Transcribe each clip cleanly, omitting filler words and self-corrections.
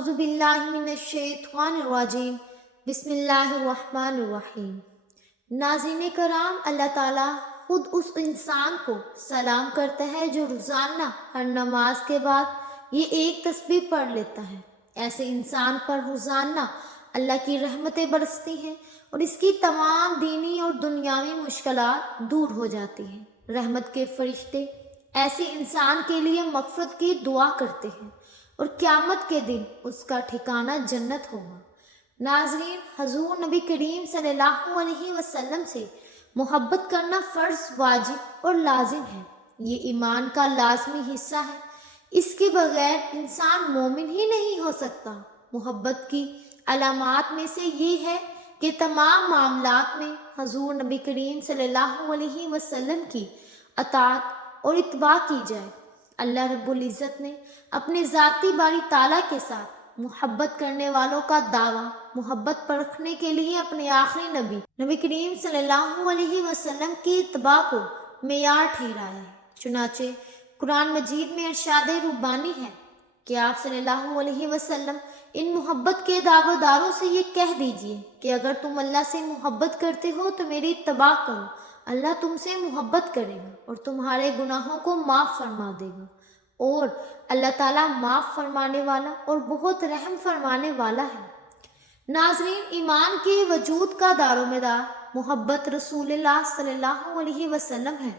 اعوذ باللہ من الشیطان الرجیم بسم اللہ الرحمن الرحیم۔ ناظرین کرام، اللہ تعالیٰ خود اس انسان کو سلام کرتا ہے جو روزانہ ہر نماز کے بعد یہ ایک تسبیح پڑھ لیتا ہے۔ ایسے انسان پر روزانہ اللہ کی رحمتیں برستی ہیں اور اس کی تمام دینی اور دنیاوی مشکلات دور ہو جاتی ہیں۔ رحمت کے فرشتے ایسے انسان کے لیے مغفرت کی دعا کرتے ہیں اور قیامت کے دن اس کا ٹھکانہ جنت ہوگا۔ ناظرین، حضور نبی کریم صلی اللہ علیہ وسلم سے محبت کرنا فرض، واجب اور لازم ہے۔ یہ ایمان کا لازمی حصہ ہے، اس کے بغیر انسان مومن ہی نہیں ہو سکتا۔ محبت کی علامات میں سے یہ ہے کہ تمام معاملات میں حضور نبی کریم صلی اللہ علیہ وسلم کی اطاعت اور اتباع کی جائے۔ اللہ رب العزت نے اپنے ذاتی باری تعالیٰ کے ساتھ محبت کرنے والوں کا دعویٰ محبت پرکھنے کے لیے اپنے آخری نبی کریم صلی اللہ علیہ وسلم کی اتباع کو معیار ٹھہرایا ہے۔ چنانچہ قرآن مجید میں ارشاد ربانی ہے کہ آپ صلی اللہ علیہ وسلم ان محبت کے دعویداروں سے یہ کہہ دیجئے کہ اگر تم اللہ سے محبت کرتے ہو تو میری اتباع کرو، اللہ تم سے محبت کرے گا اور تمہارے گناہوں کو معاف فرما دے گا، اور اللہ تعالیٰ معاف فرمانے والا اور بہت رحم فرمانے والا ہے۔ ناظرین، ایمان کے وجود کا دار و مدار محبت رسول اللہ صلی اللہ علیہ وسلم ہے۔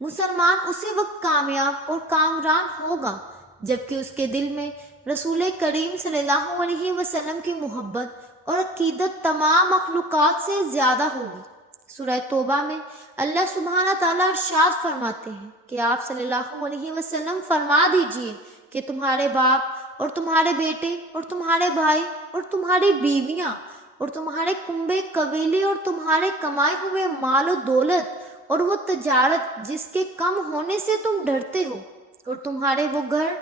مسلمان اسی وقت کامیاب اور کامران ہوگا جبکہ اس کے دل میں رسول کریم صلی اللہ علیہ وسلم کی محبت اور عقیدت تمام مخلوقات سے زیادہ ہوگی۔ سورہ توبہ میں اللہ سبحانہ تعالیٰ ارشاد فرماتے ہیں کہ آپ صلی اللہ علیہ وسلم فرما دیجئے کہ تمہارے باپ اور تمہارے بیٹے اور تمہارے بھائی اور تمہاری بیویاں اور تمہارے کنبے قبیلے اور تمہارے کمائے ہوئے مال و دولت اور وہ تجارت جس کے کم ہونے سے تم ڈرتے ہو اور تمہارے وہ گھر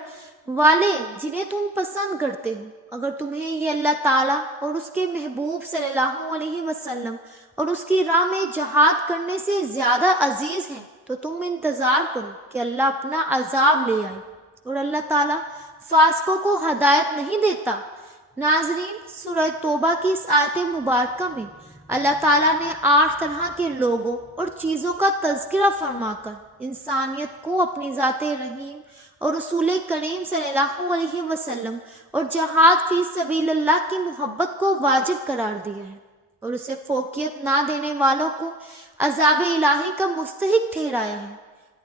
والے جنہیں تم پسند کرتے ہو، اگر تمہیں یہ اللہ تعالیٰ اور اس کے محبوب صلی اللہ علیہ وسلم اور اس کی راہ میں جہاد کرنے سے زیادہ عزیز ہے تو تم انتظار کرو کہ اللہ اپنا عذاب لے آئے، اور اللہ تعالیٰ فاسقوں کو ہدایت نہیں دیتا۔ ناظرین، سورہ توبہ کی اس آیت مبارکہ میں اللہ تعالیٰ نے 8 طرح کے لوگوں اور چیزوں کا تذکرہ فرما کر انسانیت کو اپنی ذات رحیم اور رسول کریم صلی اللہ علیہ وسلم اور جہاد فی سبیل اللہ کی محبت کو واجب قرار دیا ہے اور اسے فوقیت نہ دینے والوں کو عذاب الہی کا مستحق ٹھہرایا ہے۔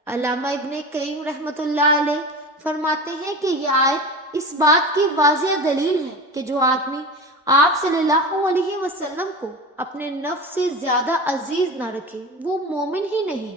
علامہ ابن قیم رحمۃ اللہ علیہ فرماتے ہیں کہ یہ آیت اس بات کی واضح دلیل ہے کہ جو آدمی آپ صلی اللہ علیہ وسلم کو اپنے نفس سے زیادہ عزیز نہ رکھے وہ مومن ہی نہیں۔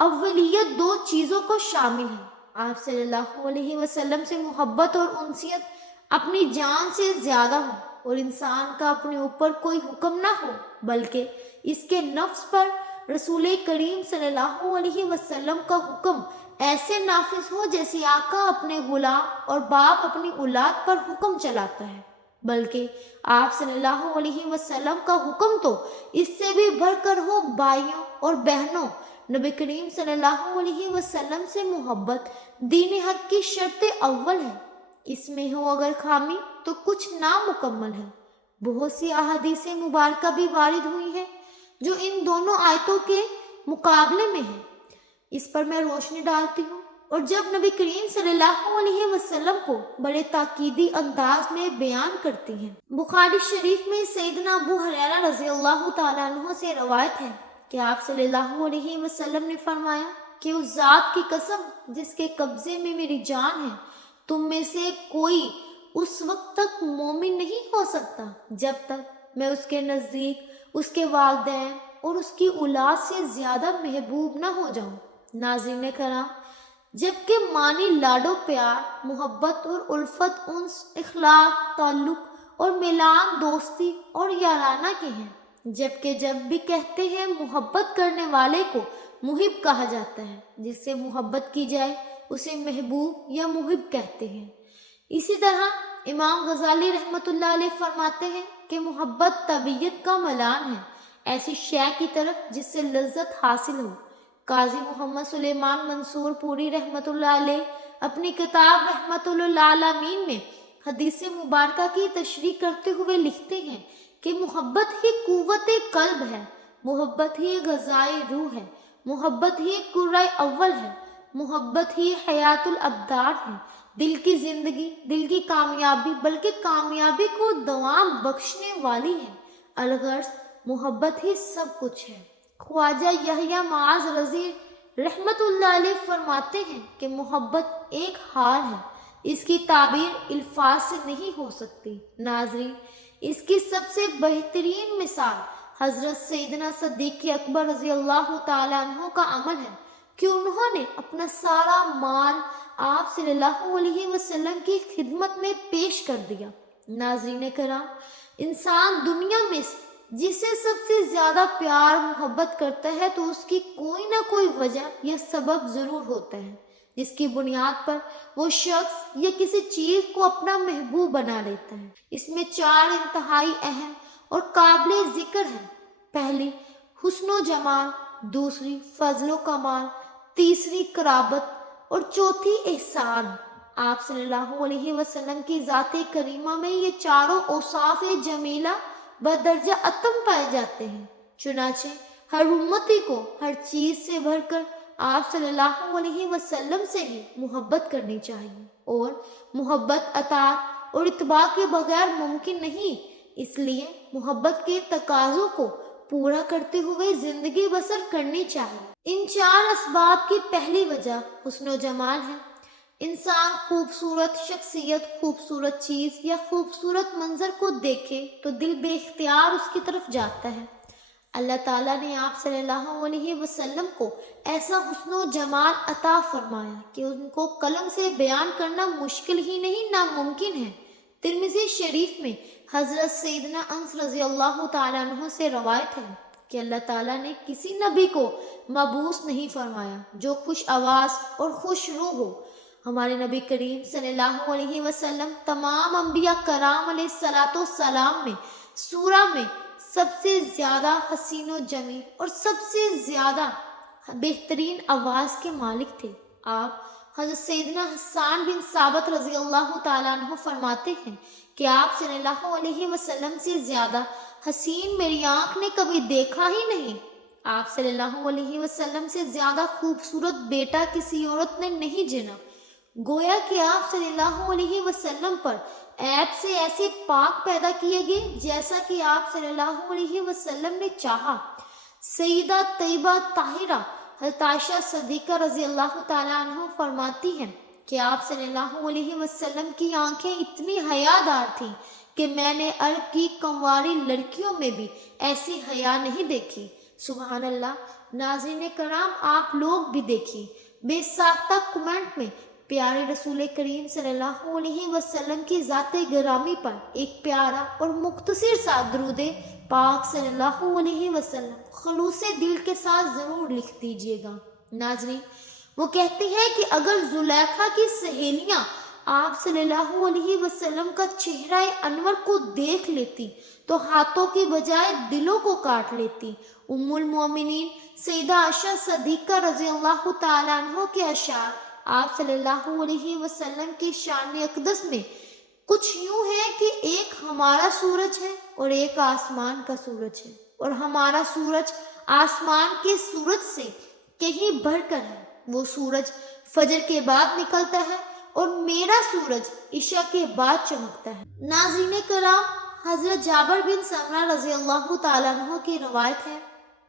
اولیت 2 چیزوں کو شامل ہے: آپ صلی اللہ علیہ وسلم سے محبت اور انسیت اپنی جان سے زیادہ ہو، اور انسان کا اپنے اوپر کوئی حکم نہ ہو بلکہ اس کے نفس پر رسول کریم صلی اللہ علیہ وسلم کا حکم ایسے نافذ ہو جیسے آقا اپنے غلام اور باپ اپنی اولاد پر حکم چلاتا ہے، بلکہ آپ صلی اللہ علیہ وسلم کا حکم تو اس سے بھی بڑھ کر ہو۔ بھائیوں اور بہنوں، نبی کریم صلی اللہ علیہ وسلم سے محبت دین حق کی شرط اول ہے۔ اس میں ہو اگر خامی تو کچھ نامکمل ہے۔ بہت سی احادیث مبارکہ بھی وارد ہوئی ہیں جو ان دونوں آیتوں کے مقابلے میں ہیں۔ اس پر میں روشنی ڈالتی ہوں، اور جب نبی کریم صلی اللہ علیہ وسلم کو بڑے تاکیدی انداز میں بیان کرتی ہیں۔ بخاری شریف میں سیدنا ابو ہریرہ رضی اللہ تعالیٰ عنہ سے روایت ہے کہ آپ صلی اللہ علیہ وسلم نے فرمایا کہ اس ذات کی قسم جس کے قبضے میں میری جان ہے، تم میں سے کوئی اس وقت تک مومن نہیں ہو سکتا جب تک میں اس کے نزدیک اس کے والدین اور اس کی اولاد سے زیادہ محبوب نہ ہو جاؤں۔ ناظرین کرام، جبکہ معنی لاڈو پیار، محبت اور الفت، انس، اخلاق، تعلق اور ملان، دوستی اور یارانہ کے ہیں، جبکہ جب بھی کہتے ہیں محبت کرنے والے کو محب کہا جاتا ہے، جس سے محبت کی جائے اسے محبوب یا محب کہتے ہیں۔ اسی طرح امام غزالی رحمۃ اللہ علیہ فرماتے ہیں کہ محبت طبیعت کا ملان ہے ایسی شے کی طرف جس سے لذت حاصل ہو۔ قاضی محمد سلیمان منصور پوری رحمۃ اللہ علیہ اپنی کتاب رحمۃ للعالمین میں حدیث مبارکہ کی تشریح کرتے ہوئے لکھتے ہیں کہ محبت ہی قوت قلب ہے، محبت ہی غذائے روح ہے، محبت ہی قرۂ اول ہے، محبت ہی حیات الابدار ہے، دل کی زندگی، دل کی کامیابی، بلکہ کامیابی کو دوام بخشنے والی ہے۔ الغرض محبت ہی سب کچھ ہے۔ خواجہ یحییٰ معاذ رضی رحمت اللہ علیہ فرماتے ہیں کہ محبت ایک حال ہے، اس کی تعبیر الفاظ سے نہیں ہو سکتی۔ ناظرین، اس کی سب سے بہترین مثال حضرت سیدنا صدیق اکبر رضی اللہ تعالیٰ عنہ کا عمل ہے کہ انہوں نے اپنا سارا مال آپ صلی اللہ علیہ وسلم کی خدمت میں پیش کر دیا۔ ناظرین کرام، انسان دنیا میں جسے سب سے زیادہ پیار محبت کرتا ہے تو اس کی کوئی نہ کوئی وجہ یا سبب ضرور ہوتا ہے جس کی بنیاد پر وہ شخص یا کسی چیز کو اپنا محبوب بنا لیتا ہے۔ اس میں 4 انتہائی اہم اور قابل ذکر ہیں۔ پہلی حسن و جمال، دوسری فضل و کمال، تیسری قرابت اور چوتھی احسان۔ آپ صلی اللہ علیہ وسلم کی ذات کریمہ میں یہ چاروں اوصاف جمیلہ بدرجہ اتم پائے جاتے ہیں۔ چنانچہ ہر امتی کو ہر چیز سے بڑھ کر آپ صلی اللہ علیہ وسلم سے ہی محبت کرنی چاہیے، اور محبت اطاعت اور اتباع کے بغیر ممکن نہیں۔ اس لیے محبت کے تقاضوں کو پورا کرتے ہوئے زندگی بسر کرنی چاہیے۔ ان 4 اسباب کی پہلی وجہ حسن و جمال ہے۔ انسان خوبصورت شخصیت، خوبصورت چیز یا خوبصورت منظر کو دیکھے تو دل بے اختیار اس کی طرف جاتا ہے۔ اللہ تعالیٰ نے آپ صلی اللہ علیہ وسلم کو ایسا حسن و جمال عطا فرمایا کہ ان کو قلم سے بیان کرنا مشکل ہی نہیں، ناممکن ہے۔ ترمذی شریف میں حضرت سیدنا انس رضی اللہ تعالیٰ عنہ سے روایت ہے کہ اللہ تعالیٰ نے کسی نبی کو مبعوث نہیں فرمایا جو خوش آواز اور خوش روح ہو۔ ہمارے نبی کریم صلی اللہ علیہ وسلم تمام انبیاء کرام علیہ السلام میں سورہ میں سب سے زیادہ حسین و جمیل اور سب سے زیادہ بہترین آواز کے مالک تھے۔ آپ حضرت سیدنا حسان بن ثابت رضی اللہ تعالیٰ عنہ فرماتے ہیں کہ آپ صلی اللہ علیہ وسلم سے زیادہ حسین میری آنکھ نے کبھی دیکھا ہی نہیں۔ آپ صلی اللہ علیہ وسلم سے زیادہ خوبصورت بیٹا کسی عورت نے نہیں جنا۔ گویا کہ آپ صلی اللہ علیہ وسلم پر عیب سے ایسے پاک پیدا کیے گئے جیسا کہ آپ صلی اللہ علیہ وسلم نے چاہا۔ سیدہ طیبہ طاہرہ حضرت عائشہ صدیقہ رضی اللہ تعالیٰ عنہ فرماتی ہیں کہ آپ صلی اللہ علیہ وسلم کی آنکھیں اتنی حیادار تھیں کہ میں نے عرب کی کنواری لڑکیوں میں بھی ایسی حیا نہیں دیکھی۔ سبحان اللہ۔ ناظرین کرام، آپ لوگ بھی دیکھیے، بے ساختہ کمنٹ میں پیارے رسول کریم صلی اللہ علیہ وسلم کی ذات گرامی پر ایک پیارا اور مختصر سا درود پاک صلی اللہ علیہ وسلم خلوص دل کے ساتھ ضرور لکھ دیجیے گا۔ ناظرین، وہ کہتی ہے کہ اگر زلیخا کی سہیلیاں آپ صلی اللہ علیہ وسلم کا چہرہ انور کو دیکھ لیتی تو ہاتھوں کی بجائے دلوں کو کاٹ لیتی۔ ام المومنین سیدہ عائشہ صدیقہ رضی اللہ تعالیٰ عنہ کے اشعار آپ صلی اللہ علیہ وسلم کی شان اقدس میں کچھ یوں ہے کہ ایک ہمارا سورج ہے اور ایک آسمان کا سورج ہے، اور ہمارا سورج آسمان کے سورج سے کہیں بڑھ کر ہے۔ وہ سورج فجر کے بعد نکلتا ہے اور میرا سورج عشاء کے بعد چمکتا ہے۔ ناظرین کرام، حضرت جابر بن سمرہ رضی اللہ تعالیٰ عنہ کی روایت ہے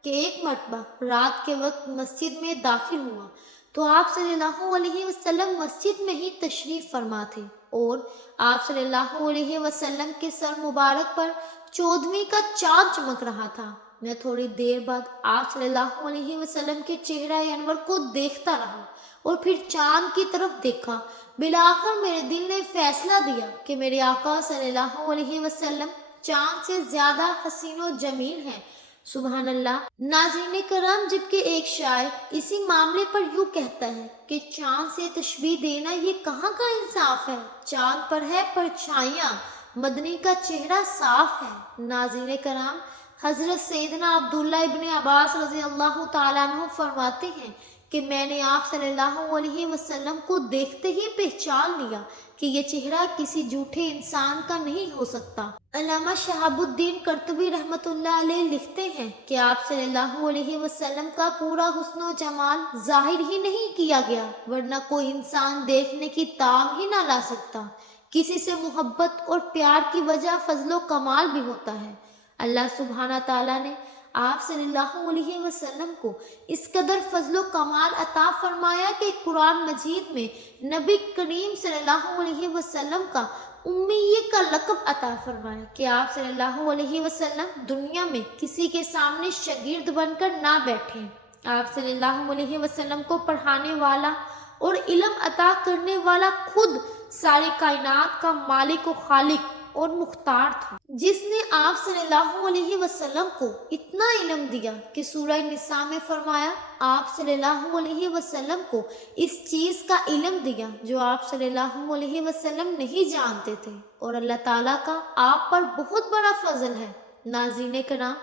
کہ ایک مرتبہ رات کے وقت مسجد میں داخل ہوا تو آپ صلی اللہ علیہ وسلم مسجد میں ہی تشریف فرما تھے، اور آپ صلی اللہ علیہ وسلم کے سر مبارک پر 14ویں کا چاند چمک رہا تھا۔ میں تھوڑی دیر بعد آپ صلی اللہ علیہ وسلم کے چہرہ انور کو دیکھتا رہا اور پھر چاند کی طرف دیکھا۔ بالآخر میرے دل نے فیصلہ دیا کہ میرے آقا صلی اللہ علیہ وسلم چاند سے زیادہ حسین و جمیل ہیں۔ سبحان اللہ۔ ناظرین کرام، جبکہ ایک شاعر اسی معاملے پر یوں کہتا ہے کہ چاند سے تشبیہ دینا یہ کہاں کا انصاف ہے، چاند پر ہے پرچھائیاں، مدنی کا چہرہ صاف ہے۔ ناظرین کرام، حضرت سیدنا عبداللہ ابن عباس رضی اللہ تعالیٰ عنہ فرماتے ہیں کہ میں نے آپ صلی اللہ علیہ وسلم کو دیکھتے ہی پہچان لیا کہ یہ چہرہ کسی جھوٹے انسان کا نہیں ہو سکتا۔ علامہ شہاب الدین قرطبی رحمۃ اللہ علیہ لکھتے ہیں کہ آپ صلی اللہ علیہ وسلم کا پورا حسن و جمال ظاہر ہی نہیں کیا گیا، ورنہ کوئی انسان دیکھنے کی تاب ہی نہ لا سکتا۔ کسی سے محبت اور پیار کی وجہ فضل و کمال بھی ہوتا ہے۔ اللہ سبحانہ تعالیٰ نے آپ صلی اللہ علیہ وسلم کو اس قدر فضل و کمال عطا فرمایا کہ قرآن مجید میں نبی کریم صلی اللہ علیہ وسلم کا امی کا لقب عطا فرمایا کہ آپ صلی اللہ علیہ وسلم دنیا میں کسی کے سامنے شاگرد بن کر نہ بیٹھیں۔ آپ صلی اللہ علیہ وسلم کو پڑھانے والا اور علم عطا کرنے والا خود ساری کائنات کا مالک و خالق اور مختار تھا، جس نے آپ صلی اللہ علیہ وسلم کو اتنا علم دیا کہ سورہ نساء میں فرمایا آپ صلی اللہ علیہ وسلم کو اس چیز کا علم دیا جو آپ صلی اللہ علیہ وسلم نہیں جانتے تھے، اور اللہ تعالیٰ کا آپ پر بہت بڑا فضل ہے۔ ناظرین کرام،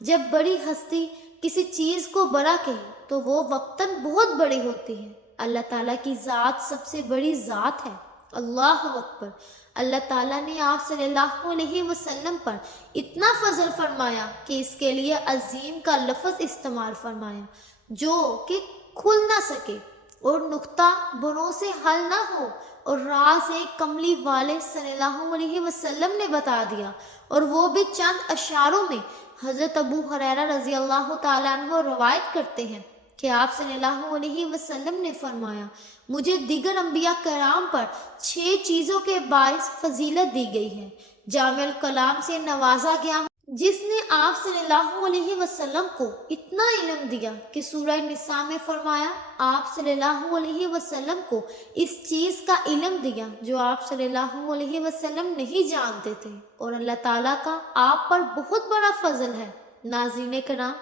جب بڑی ہستی کسی چیز کو بڑا کہے تو وہ وقتاً بہت بڑی ہوتی ہے۔ اللہ تعالیٰ کی ذات سب سے بڑی ذات ہے۔ اللہ اکبر۔ اللہ تعالیٰ نے آپ صلی اللہ علیہ وسلم پر اتنا فضل فرمایا کہ اس کے لیے عظیم کا لفظ استعمال فرمایا جو کہ کھل نہ سکے اور نقطہ بروں سے حل نہ ہو، اور راز ایک کملی والے صلی اللہ علیہ وسلم نے بتا دیا، اور وہ بھی چند اشعاروں میں۔ حضرت ابو ہریرہ رضی اللہ تعالیٰ عنہ روایت کرتے ہیں کہ آپ صلی اللہ علیہ وسلم نے فرمایا مجھے دیگر انبیاء کرام پر 6 چیزوں کے باعث فضیلت دی گئی ہے۔ جامع الکلام سے نوازا گیا ہوں جس نے آپ صلی اللہ علیہ وسلم کو اتنا علم دیا کہ سورہ نساء میں فرمایا آپ صلی اللہ علیہ وسلم کو اس چیز کا علم دیا جو آپ صلی اللہ علیہ وسلم نہیں جانتے تھے، اور اللہ تعالیٰ کا آپ پر بہت بڑا فضل ہے۔ ناظرین کرام،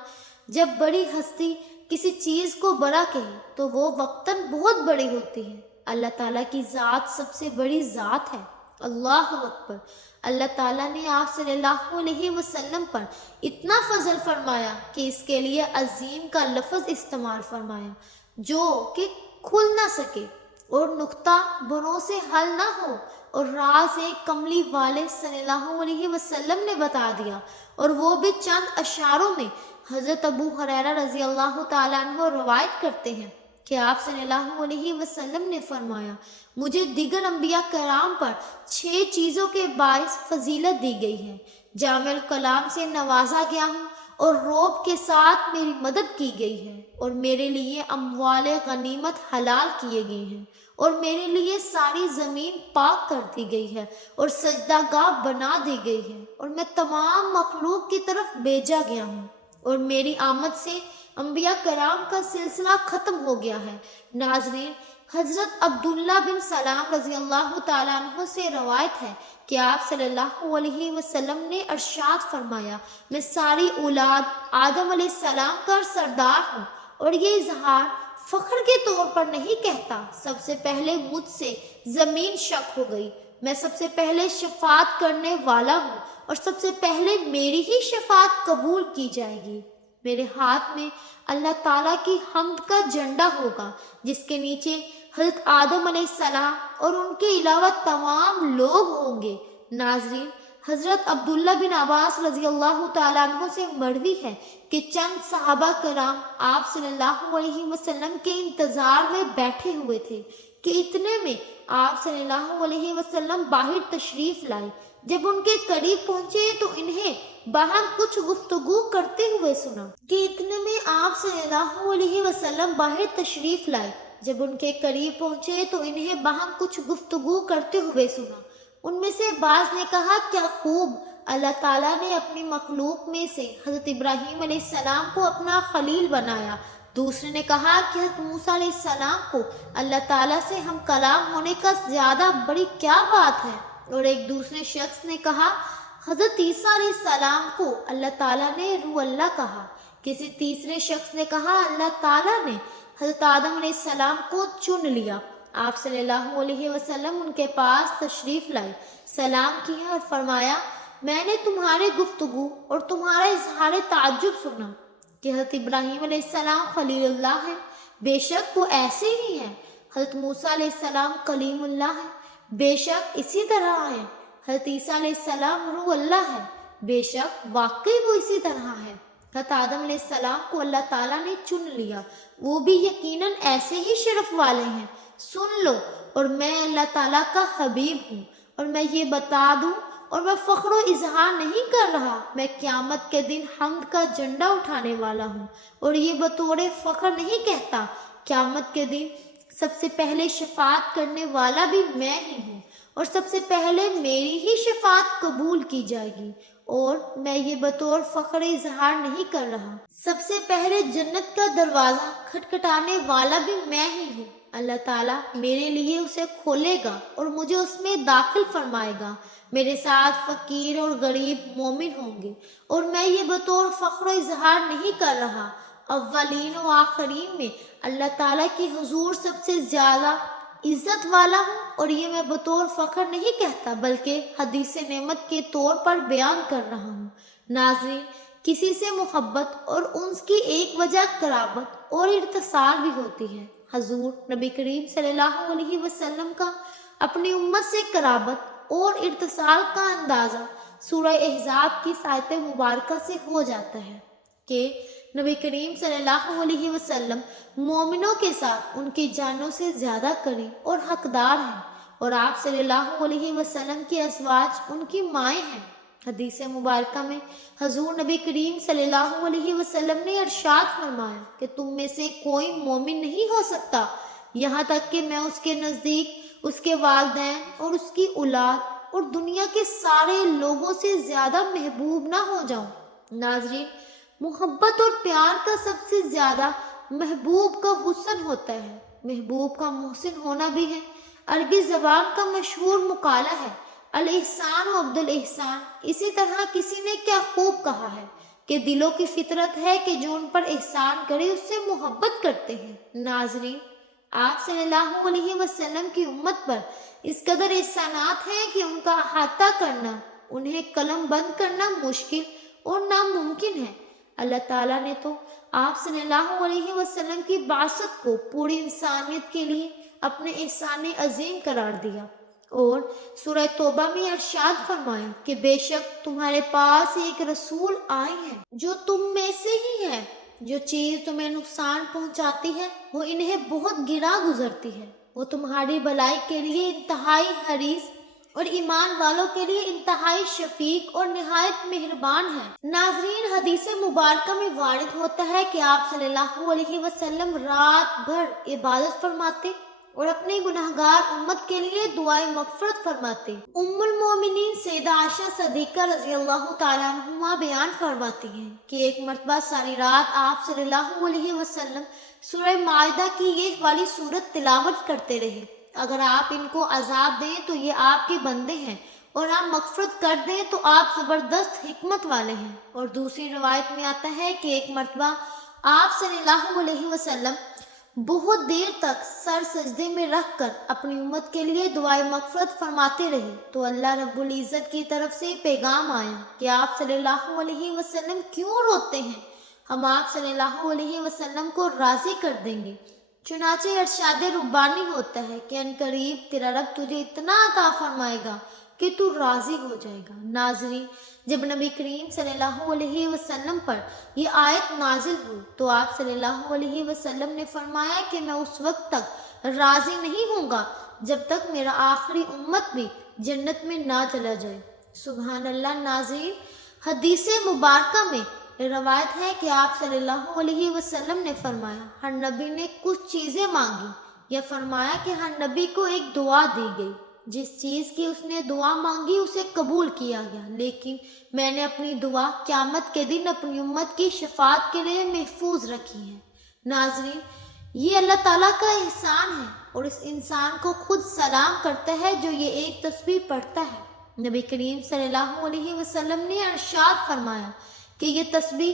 جب بڑی ہستی کسی چیز کو بڑا کہے تو وہ وقتاً بہت بڑی ہوتی ہے۔ اللہ تعالیٰ کی ذات سب سے بڑی ذات ہے۔ اللہ اکبر۔ اللہ تعالیٰ نے آپ صلی اللہ علیہ وسلم پر اتنا فضل فرمایا کہ اس کے لیے عظیم کا لفظ استعمال فرمایا جو کہ کھل نہ سکے اور نقطہ بروں سے حل نہ ہو، اور راز ایک کملی والے صلی اللہ علیہ وسلم نے بتا دیا، اور وہ بھی چند اشعاروں میں۔ حضرت ابو ہریرہ رضی اللہ تعالیٰ عنہ روایت کرتے ہیں کہ آپ صلی اللہ علیہ وسلم نے فرمایا مجھے دیگر انبیاء کرام پر 6 چیزوں کے باعث فضیلت دی گئی ہے۔ جامع الکلام سے نوازا گیا ہوں، اور روب کے ساتھ میری مدد کی گئی ہے، اور میرے لیے اموال غنیمت حلال کیے گئے ہیں، اور میرے لیے ساری زمین پاک کر دی گئی ہے، اور سجدہ گاہ بنا دی گئی ہے، اور میں تمام مخلوق کی طرف بھیجا گیا ہوں، اور میری آمد سے انبیاء کرام کا سلسلہ ختم ہو گیا ہے۔ ناظرین، حضرت عبداللہ بن سلام رضی اللہ تعالیٰ عنہ سے روایت ہے کہ آپ صلی اللہ علیہ وسلم نے ارشاد فرمایا میں ساری اولاد آدم علیہ السلام کا سردار ہوں، اور یہ اظہار فخر کے طور پر نہیں کہتا۔ سب سے پہلے مجھ سے زمین شق ہو گئی، میں سب سے پہلے شفاعت کرنے والا ہوں، اور سب سے پہلے میری ہی شفاعت قبول کی جائے گی۔ میرے ہاتھ میں اللہ تعالیٰ کی حمد کا جھنڈا ہوگا جس کے نیچے حضرت آدم علیہ السلام اور ان کے علاوہ تمام لوگ ہوں گے۔ ناظرین، حضرت عبداللہ بن عباس رضی اللہ تعالیٰ عنہ سے مروی ہے کہ چند صحابہ کرام آپ صلی اللہ علیہ وسلم کے انتظار میں بیٹھے ہوئے تھے کہ اتنے میں آپ صلی اللہ علیہ وسلم باہر تشریف لائے۔ جب ان کے قریب پہنچے تو انہیں باہر کچھ گفتگو کرتے ہوئے سنا کہ اتنے میں آپ صلی اللہ علیہ وسلم باہر تشریف لائے۔ جب ان کے قریب پہنچے تو انہیں باہر کچھ گفتگو کرتے ہوئے سنا۔ ان میں سے بعض نے کہا کیا خوب اللہ تعالیٰ نے اپنی مخلوق میں سے حضرت ابراہیم علیہ السلام کو اپنا خلیل بنایا۔ دوسرے نے کہا کہ حضرت موسیٰ علیہ السلام کو اللہ تعالیٰ سے ہم کلام ہونے کا زیادہ بڑی کیا بات ہے، اور ایک دوسرے شخص نے کہا حضرت عیسیٰ علیہ السلام کو اللہ تعالیٰ نے روح اللہ کہا۔ کسی تیسرے شخص نے کہا اللہ تعالیٰ نے حضرت آدم علیہ السلام کو چن لیا۔ آپ صلی اللہ علیہ وسلم ان کے پاس تشریف لائے، سلام کیا اور فرمایا میں نے تمہارے گفتگو اور تمہارا اظہار تعجب سنا کہ حضرت ابراہیم علیہ السلام خلیل اللہ ہے، بے شک وہ ایسے ہی ہیں۔ حضرت موسیٰ علیہ السلام کلیم اللہ ہے، بے شک اسی طرح ہے۔ حضرت عیسیٰ علیہ السلام روح اللہ ہے، بے شک واقعی وہ اسی طرح ہے۔ حضرت آدم علیہ السلام کو اللہ تعالیٰ نے چن لیا، وہ بھی یقیناً ایسے ہی شرف والے ہیں۔ سن لو، اور میں اللہ تعالیٰ کا حبیب ہوں، اور میں یہ بتا دوں، اور میں فخر و اظہار نہیں کر رہا، میں قیامت کے دن حمد کا جھنڈا اٹھانے والا ہوں، اور یہ بطور فخر نہیں کہتا۔ قیامت کے دن سب سے پہلے شفاعت کرنے والا بھی میں ہی ہوں، اور سب سے پہلے میری ہی شفاعت قبول کی جائے گی، اور میں یہ بطور فخر اظہار نہیں کر رہا۔ سب سے پہلے جنت کا دروازہ کھٹکھٹانے والا بھی میں ہی ہوں۔ اللہ تعالیٰ میرے لیے اسے کھولے گا اور مجھے اس میں داخل فرمائے گا۔ میرے ساتھ فقیر اور غریب مومن ہوں گے، اور میں یہ بطور فخر و اظہار نہیں کر رہا۔ اولین و آخرین میں اللہ تعالیٰ کے حضور سب سے زیادہ عزت والا ہوں، اور یہ میں بطور فخر نہیں کہتا بلکہ حدیث نعمت کے طور پر بیان کر رہا ہوں۔ ناظرین، کسی سے محبت اور انس کی ایک وجہ قرابت اور اتصال بھی ہوتی ہے۔ حضور نبی کریم صلی اللہ علیہ وسلم کا اپنی امت سے قرابت اور اتصال کا اندازہ سورہ احزاب کی آیت مبارکہ سے ہو جاتا ہے کہ نبی کریم صلی اللہ علیہ وسلم مومنوں کے ساتھ ان کی جانوں سے زیادہ قریب اور حقدار ہیں، اور آپ صلی اللہ علیہ وسلم کی ازواج ان کی مائیں ہیں۔ حدیث مبارکہ میں حضور نبی کریم صلی اللہ علیہ وسلم نے ارشاد فرمایا کہ تم میں سے کوئی مومن نہیں ہو سکتا یہاں تک کہ میں اس کے نزدیک اس کے والدین اور اس کی اولاد اور دنیا کے سارے لوگوں سے زیادہ محبوب نہ ہو جاؤں۔ ناظرین، محبت اور پیار کا سب سے زیادہ محبوب کا حسن ہوتا ہے، محبوب کا محسن ہونا بھی ہے۔ عربی زبان کا مشہور مقالہ ہے، الاحسان و عبد الاحسان۔ اسی طرح کسی نے کیا خوب کہا ہے کہ دلوں کی فطرت ہے کہ جو ان پر احسان کرے اس سے محبت کرتے ہیں۔ ناظرین، آپ صلی اللہ علیہ وسلم کی امت پر اس قدر احسانات ہیں کہ ان کا احاطہ کرنا، انہیں قلم بند کرنا مشکل اور ناممکن ہے۔ اللہ تعالیٰ نے تو آپ صلی اللہ علیہ وسلم کی بعثت کو پوری انسانیت کے لیے اپنے احسان عظیم قرار دیا، اور سورہ توبہ میں ارشاد فرمایا کہ بے شک تمہارے پاس ایک رسول آئے ہیں جو تم میں سے ہی ہے، جو چیز تمہیں نقصان پہنچاتی ہے وہ انہیں بہت گرا گزرتی ہے، وہ تمہاری بھلائی کے لیے انتہائی حریص اور ایمان والوں کے لیے انتہائی شفیق اور نہایت مہربان ہے۔ ناظرین، حدیث مبارکہ میں وارد ہوتا ہے کہ آپ صلی اللہ علیہ وسلم رات بھر عبادت فرماتے اور اپنی گناہگار امت کے لیے دعائے مغفرت فرماتے۔ ام المومنین سیدہ عائشہ صدیقہ رضی اللہ تعالیٰ عنہما بیان فرماتی ہیں کہ ایک مرتبہ ساری رات آپ صلی اللہ علیہ وسلم سورہ مائدہ کی یہ والی سورت تلاوت کرتے رہے۔ اگر آپ ان کو عذاب دیں تو یہ آپ کے بندے ہیں، اور آپ مغفرت کر دیں تو آپ زبردست حکمت والے ہیں۔ اور دوسری روایت میں آتا ہے کہ ایک مرتبہ آپ صلی اللہ علیہ وسلم بہت دیر تک سر سجدے میں رکھ کر اپنی امت کے لیے دعائے مغفرت فرماتے رہے، تو اللہ رب العزت کی طرف سے پیغام آیا کہ آپ صلی اللہ علیہ وسلم کیوں روتے ہیں، ہم آپ صلی اللہ علیہ وسلم کو راضی کر دیں گے۔ چنانچہ ارشاد ربانی ہوتا ہے کہ ان قریب تیرا رب تجھے اتنا عطا فرمائے گا کہ تو راضی ہو جائے گا۔ ناظرین، جب نبی کریم صلی اللہ علیہ وسلم پر یہ آیت نازل ہوئی تو آپ صلی اللہ علیہ وسلم نے فرمایا کہ میں اس وقت تک راضی نہیں ہوں گا جب تک میرا آخری امت بھی جنت میں نہ چلا جائے۔ سبحان اللہ۔ ناظرین، حدیث مبارکہ میں روایت ہے کہ آپ صلی اللہ علیہ وسلم نے فرمایا ہر نبی نے کچھ چیزیں مانگی، یا فرمایا کہ ہر نبی کو ایک دعا دی گئی، جس چیز کی اس نے دعا مانگی اسے قبول کیا گیا، لیکن میں نے اپنی دعا قیامت کے دن اپنی امت کی شفاعت کے لیے محفوظ رکھی ہے۔ ناظرین، یہ اللہ تعالیٰ کا احسان ہے، اور اس انسان کو خود سلام کرتا ہے جو یہ ایک تسبیح پڑھتا ہے۔ نبی کریم صلی اللہ علیہ وسلم نے ارشاد فرمایا کہ یہ تسبیح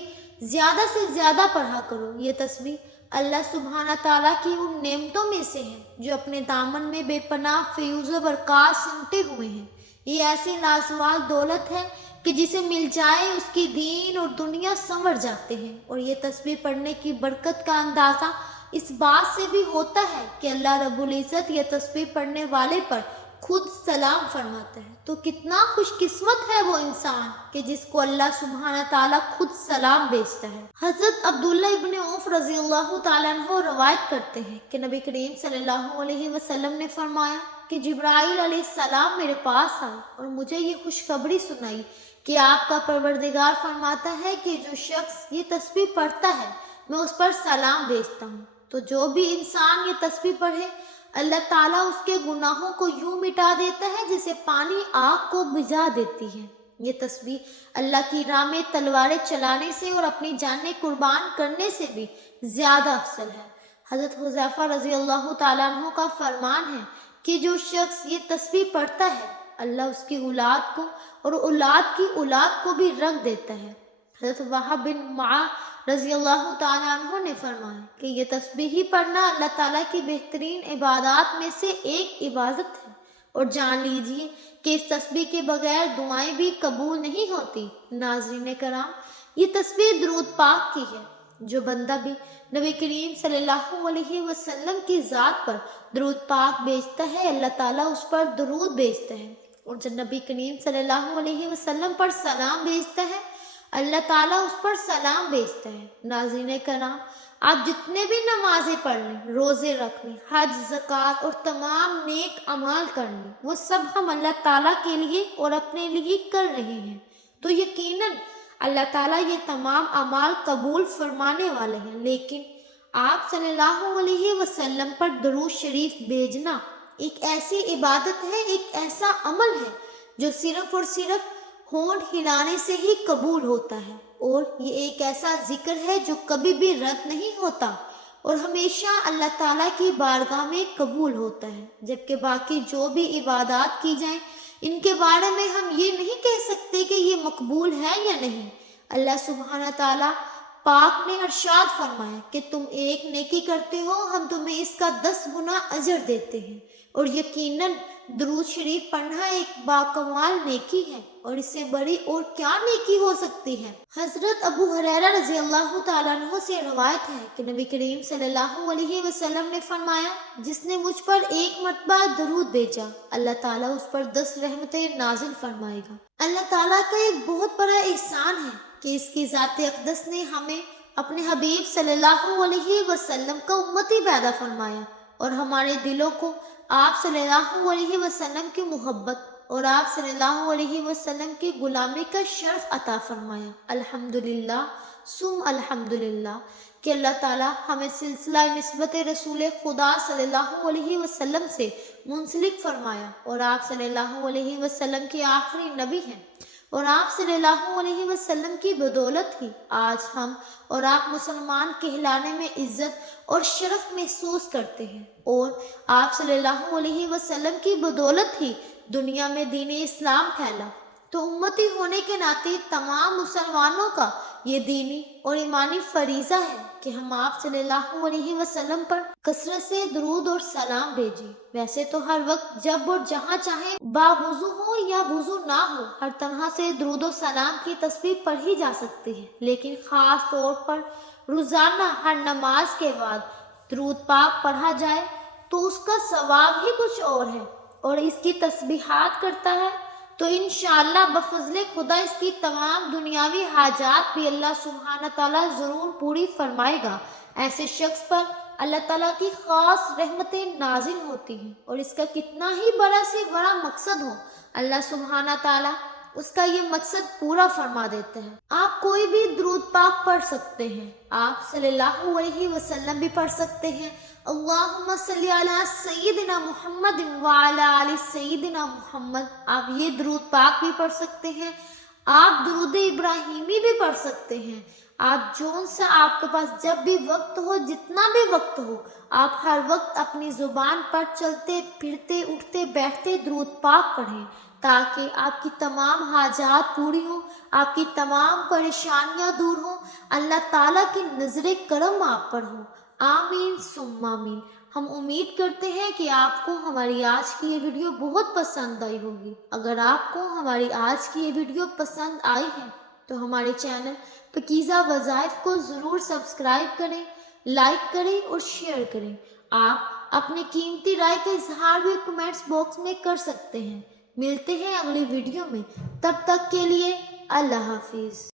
زیادہ سے زیادہ پڑھا کرو۔ یہ تسبیح اللہ سبحانہ تعالیٰ کی ان نعمتوں میں سے ہے جو اپنے دامن میں بے پناہ فیوز و برکات سمٹے ہوئے ہیں۔ یہ ایسی لازوال دولت ہے کہ جسے مل جائے اس کی دین اور دنیا سنور جاتے ہیں۔ اور یہ تسبیح پڑھنے کی برکت کا اندازہ اس بات سے بھی ہوتا ہے کہ اللہ رب العزت یہ تسبیح پڑھنے والے پر خود سلام فرماتا ہے۔ تو کتنا خوش قسمت ہے وہ انسان کہ جس کو اللہ سبحانہ تعالیٰ خود سلام بھیجتا ہے۔ حضرت عبداللہ ابن عوف رضی اللہ تعالیٰ عنہ روایت کرتے ہیں کہ نبی کریم صلی اللہ علیہ وسلم نے فرمایا کہ جبرائیل علیہ السلام میرے پاس آئے اور مجھے یہ خوشخبری سنائی کہ آپ کا پروردگار فرماتا ہے کہ جو شخص یہ تسبیح پڑھتا ہے میں اس پر سلام بھیجتا ہوں۔ تو جو بھی انسان یہ تسبیح پڑھے اللہ تعالیٰ اس کے گناہوں کو یوں مٹا دیتا ہے جیسے پانی آگ کو بجھا دیتی ہے۔ یہ تسبیح اللہ کی راہ میں تلواریں چلانے سے اور اپنی جانیں قربان کرنے سے بھی زیادہ افضل ہے۔ حضرت حذیفہ رضی اللہ تعالیٰ عنہ کا فرمان ہے کہ جو شخص یہ تسبیح پڑھتا ہے اللہ اس کی اولاد کو اور اولاد کی اولاد کو بھی رنگ دیتا ہے۔ حضرت وہب بن معاذ رضی اللہ تعالیٰ عنہ نے فرمایا کہ یہ تسبیح ہی پڑھنا اللہ تعالیٰ کی بہترین عبادات میں سے ایک عبادت ہے، اور جان لیجیے کہ اس تسبیح کے بغیر دعائیں بھی قبول نہیں ہوتی۔ ناظرین کرام، یہ تسبیح درود پاک کی ہے۔ جو بندہ بھی نبی کریم صلی اللہ علیہ وسلم کی ذات پر درود پاک بھیجتا ہے اللہ تعالیٰ اس پر درود بھیجتا ہے، اور جب نبی کریم صلی اللہ علیہ وسلم پر سلام بھیجتا ہے اللہ تعالیٰ اس پر سلام بھیجتا ہے۔ ناظرین کرام، آپ جتنے بھی نمازیں پڑھ لیں، روزے رکھ لیں، حج، زکوٰۃ اور تمام نیک اعمال کر لیں، وہ سب ہم اللہ تعالیٰ کے لیے اور اپنے لیے کر رہے ہیں، تو یقیناً اللہ تعالیٰ یہ تمام اعمال قبول فرمانے والے ہیں۔ لیکن آپ صلی اللہ علیہ وسلم پر درود شریف بھیجنا ایک ایسی عبادت ہے، ایک ایسا عمل ہے جو صرف اور صرف ہونٹ ہلانے سے ہی قبول ہوتا ہے، اور یہ ایک ایسا ذکر ہے جو کبھی بھی رد نہیں ہوتا اور ہمیشہ اللہ تعالیٰ کی بارگاہ میں قبول ہوتا ہے۔ جبکہ باقی جو بھی عبادات کی جائیں ان کے بارے میں ہم یہ نہیں کہہ سکتے کہ یہ مقبول ہے یا نہیں۔ اللہ سبحانہ تعالیٰ پاک نے ارشاد فرمایا کہ تم ایک نیکی کرتے ہو ہم تمہیں اس کا 10 گنا اجر دیتے ہیں، اور یقیناً درود شریف پڑھنا ایک باکمال نیکی ہے، اور اس سے بڑی اور کیا نیکی ہو سکتی ہے۔ حضرت ابو ہریرہ رضی اللہ تعالیٰ عنہ سے روایت ہے کہ نبی کریم صلی اللہ علیہ وسلم نے فرمایا جس نے مجھ پر ایک مرتبہ درود بھیجا اللہ تعالیٰ اس پر 10 رحمتیں نازل فرمائے گا۔ اللہ تعالیٰ کا ایک بہت بڑا احسان ہے کہ اس کی ذات اقدس نے ہمیں اپنے حبیب صلی اللہ علیہ وسلم کا امتی پیدا فرمایا، اور ہمارے دلوں کو آپ صلی اللہ علیہ وسلم کی محبت اور آپ صلی اللہ علیہ وسلم کی غلامی کا شرف عطا فرمایا۔ الحمدللہ ثم الحمدللہ کہ اللہ تعالیٰ ہمیں سلسلہ نسبت رسول خدا صلی اللہ علیہ وسلم سے منسلک فرمایا، اور آپ صلی اللہ علیہ وسلم کے آخری نبی ہیں، اور آپ صلی اللہ علیہ وسلم کی بدولت ہی آج ہم اور آپ مسلمان کہلانے میں عزت اور شرف محسوس کرتے ہیں، اور آپ صلی اللہ علیہ وسلم کی بدولت ہی دنیا میں دین اسلام پھیلا۔ تو امتی ہونے کے ناطے تمام مسلمانوں کا یہ دینی اور ایمانی فریضہ ہے کہ ہم آپ صلی اللہ علیہ وسلم پر کثرت سے درود اور سلام بھیجیں۔ ویسے تو ہر وقت جب اور جہاں چاہیں باوضو ہو یا وضو نہ ہو ہر طرح سے درود و سلام کی تسبیح پڑھی جا سکتی ہے، لیکن خاص طور پر روزانہ ہر نماز کے بعد درود پاک پڑھا جائے تو اس کا ثواب ہی کچھ اور ہے، اور اس کی تسبیحات کرتا ہے تو انشاءاللہ بفضل خدا اس کی تمام دنیاوی حاجات بھی اللہ سبحانہ تعالیٰ ضرور پوری فرمائے گا۔ ایسے شخص پر اللہ تعالیٰ کی خاص رحمتیں نازل ہوتی ہیں، اور اس کا کتنا ہی بڑا سے بڑا مقصد ہو اللہ سبحانہ تعالیٰ اس کا یہ مقصد پورا فرما دیتا ہے۔ آپ کوئی بھی درود پاک پڑھ سکتے ہیں، آپ صلی اللہ علیہ وسلم بھی پڑھ سکتے ہیں، اللہم صلی علی سیدنا محمد وعلی آل سیدنا محمد، آپ یہ درود پاک بھی پڑھ سکتے ہیں، آپ درود ابراہیمی بھی پڑھ سکتے ہیں، آپ جون سا آپ کے پاس جب بھی وقت ہو، جتنا بھی وقت ہو، آپ ہر وقت اپنی زبان پر چلتے پھرتے اٹھتے بیٹھتے درود پاک پڑھیں تاکہ آپ کی تمام حاجات پوری ہوں، آپ کی تمام پریشانیاں دور ہوں، اللہ تعالیٰ کی نظر کرم آپ پر ہو۔ آمین ثم آمین۔ ہم امید کرتے ہیں کہ آپ کو ہماری آج کی یہ ویڈیو بہت پسند آئی ہوگی۔ اگر آپ کو ہماری آج کی یہ ویڈیو پسند آئی ہے تو ہمارے چینل پاکیزہ وظائف کو ضرور سبسکرائب کریں، لائک کریں اور شیئر کریں۔ آپ اپنے قیمتی رائے کا اظہار بھی کمنٹس باکس میں کر سکتے ہیں۔ ملتے ہیں اگلی ویڈیو میں، تب تک کے لیے اللہ حافظ۔